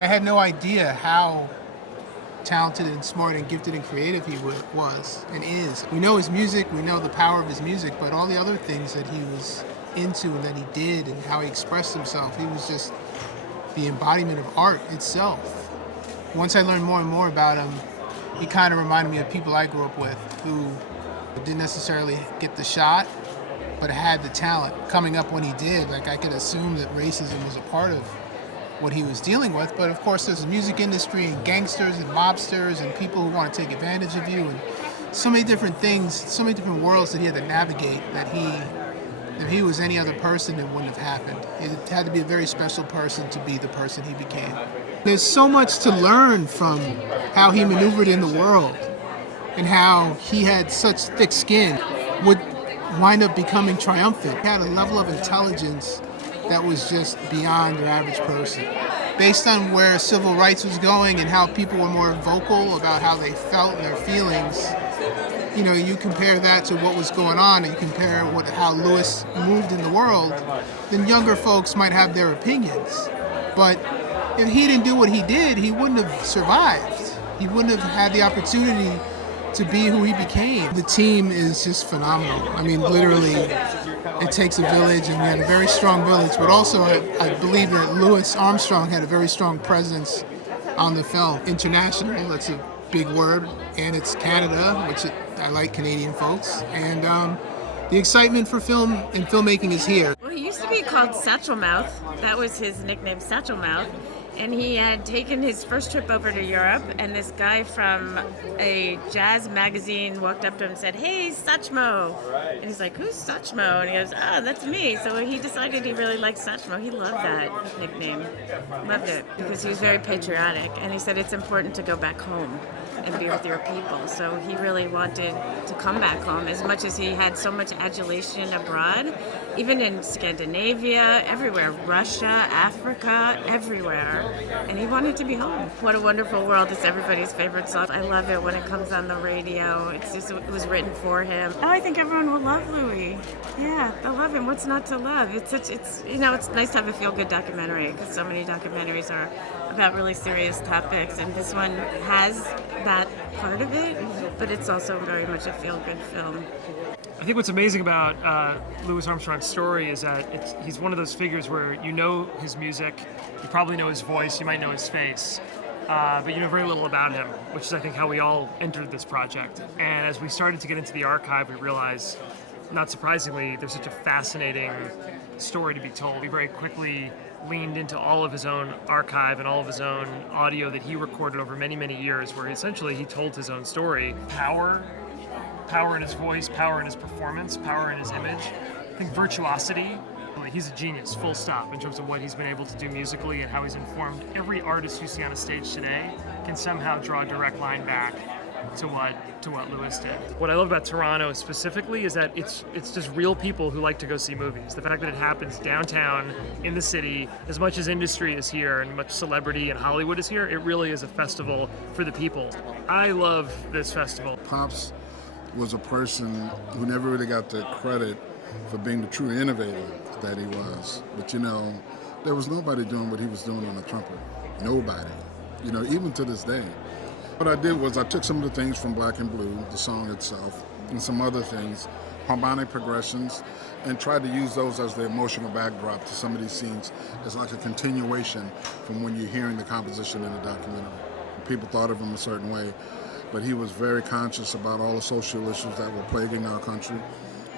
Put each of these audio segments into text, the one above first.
I had no idea how talented and smart and gifted and creative he was and is. We know his music, we know the power of his music, but all the other things that he was into and that he did and how he expressed himself, he was just the embodiment of art itself. Once I learned more and more about him, he kind of reminded me of people I grew up with who didn't necessarily get the shot, but had the talent. Coming up when he did, like I could assume that racism was a part of what he was dealing with, but of course there's a music industry and gangsters and mobsters and people who want to take advantage of you and so many different things, so many different worlds that he had to navigate that if he was any other person, it wouldn't have happened. It had to be a very special person to be the person he became. There's so much to learn from how he maneuvered in the world and how he had such thick skin, would wind up becoming triumphant. He had a level of intelligence that was just beyond your average person. Based on where civil rights was going and how people were more vocal about how they felt and their feelings, you compare that to what was going on and you compare how Lewis moved in the world, then younger folks might have their opinions. But if he didn't do what he did, he wouldn't have survived. He wouldn't have had the opportunity to be who he became. The team is just phenomenal. I mean, literally, it takes a village, and we had a very strong village, but also I believe that Louis Armstrong had a very strong presence on the film. International, that's a big word, and it's Canada, which I like Canadian folks, and the excitement for film and filmmaking is here. Well, he used to be called Satchel Mouth. That was his nickname, Satchel Mouth. And he had taken his first trip over to Europe, and this guy from a jazz magazine walked up to him and said, "Hey, Satchmo." And he's like, "Who's Satchmo?" And he goes, "Ah, that's me." So he decided he really liked Satchmo. He loved that nickname. Loved it because he was very patriotic. And he said it's important to go back home and be with your people. So he really wanted to come back home as much as he had so much adulation abroad, even in Scandinavia, everywhere, Russia, Africa, everywhere. And he wanted to be home. What a Wonderful World is everybody's favorite song. I love it when it comes on the radio. It was written for him. Oh, I think everyone will love Louis. Yeah, they'll love him. What's not to love? It's nice to have a feel-good documentary because so many documentaries are about really serious topics, and this one has that part of it, but it's also very much a feel-good film. I think what's amazing about Louis Armstrong's story is that he's one of those figures where you know his music, you probably know his voice, you might know his face, but you know very little about him, which is I think how we all entered this project. And as we started to get into the archive, we realized, not surprisingly, there's such a fascinating story to be told. We very quickly leaned into all of his own archive and all of his own audio that he recorded over many, many years, where essentially he told his own story. Power in his voice, power in his performance, power in his image. I think virtuosity, he's a genius, full stop, in terms of what he's been able to do musically and how he's informed every artist you see on a stage today can somehow draw a direct line back to what Louis did. What I love about Toronto specifically is that it's just real people who like to go see movies. The fact that it happens downtown in the city, as much as industry is here and much celebrity and Hollywood is here, it really is a festival for the people. I love this festival. Pops was a person who never really got the credit for being the true innovator that he was. But there was nobody doing what he was doing on the trumpet. Nobody. Even to this day. What I did was I took some of the things from Black and Blue, the song itself, and some other things, harmonic progressions, and tried to use those as the emotional backdrop to some of these scenes as like a continuation from when you're hearing the composition in the documentary. People thought of him a certain way, but he was very conscious about all the social issues that were plaguing our country,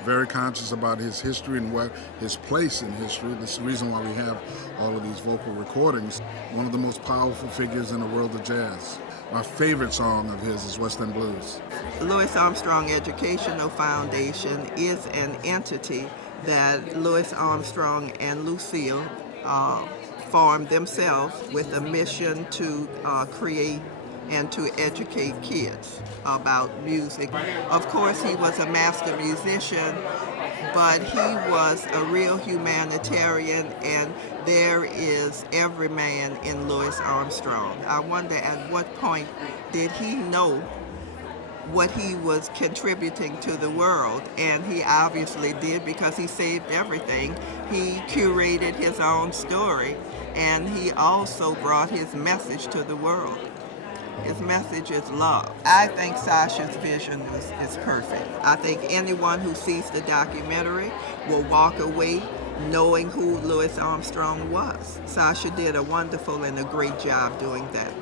very conscious about his history and what his place in history. That's the reason why we have all of these vocal recordings. One of the most powerful figures in the world of jazz. My favorite song of his is West End Blues. Louis Armstrong Educational Foundation is an entity that Louis Armstrong and Lucille formed themselves with a mission to create and to educate kids about music. Of course, he was a master musician, but he was a real humanitarian, and there is every man in Louis Armstrong. I wonder at what point did he know what he was contributing to the world, and he obviously did because he saved everything. He curated his own story, and he also brought his message to the world. His message is love. I think Sasha's vision is perfect. I think anyone who sees the documentary will walk away knowing who Louis Armstrong was. Sasha did a wonderful and a great job doing that.